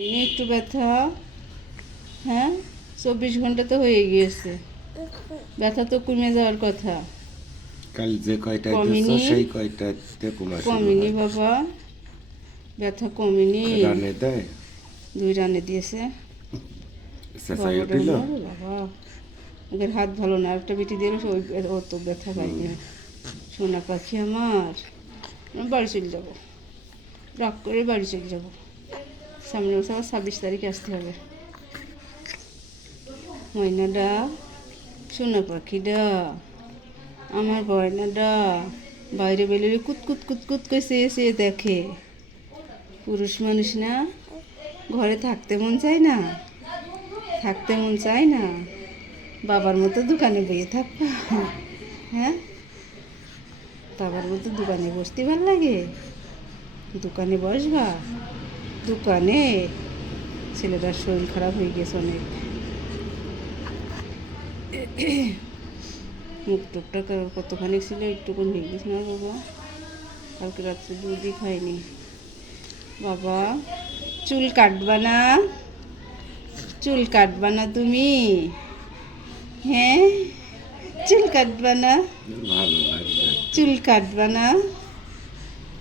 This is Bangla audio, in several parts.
একটু ব্যথা? হ্যাঁ, 24 ঘন্টা তো হয়ে গিয়েছে, ব্যথা তো কমে যাওয়ার কথা। কাল যে কয়টায় দিচ্ছ কমেনি? সেই কয়টাতে কমা শুরু কমেনি হয়। বাবা, ব্যথা কমেনি। রানে দেয় 2 রানে দিয়েছে। চেঁচাইও বাবারে দিল। আমার, বাবা ওদের হাত ভালো না, একটা বেটি দিল, ও তো ব্যথা পাইনি। সোনা পাখি আমার, আমি বাড়ি চলে যাবো, রাগ করে বাড়ি চলে যাবো। সামনে বছর আবার 26 তারিখে আসতে হবে। ময়নাডা, সোনা পাখিডা, আমার বয়নাডা বাইরে বেরোলে কুতকুত কুতকুত করে চেয়ে চেয়ে দেখে। পুরুষ মানুষ না, ঘরে থাকতে মন চায় না, থাকতে মন চায় না, বাবার মতো দোকানে বইয়ে থাকবা? হ্যাঁ, বাবার মতো দোকানে বসতে ভাল লাগে? দোকানে বসবা? দোকানে ছেলেটার শরীর খারাপ হয়ে গেছে অনেক, মুখ টুকটা কতখানি ছিল, একটুকুন হয়ে গেছে না বাবা। কালকে রাত্রে দুধই খাইনি বাবা। চুল কাটবা না? চুল কাটবা না তুমি? হ্যাঁ, চুল কাটবা না? ভালো লাগবে। চুল কাটবা না?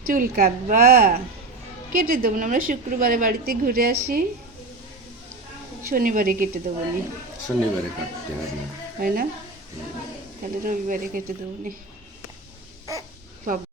চুল কাটবা? কেটে দেবো না, আমরা শুক্রবারে বাড়িতে ঘুরে আসি, শনিবারে কেটে দেবো নি, শনিবারে কাটতে হবে। হয় না? তাহলে রবিবারে কেটে দেবো নি। সব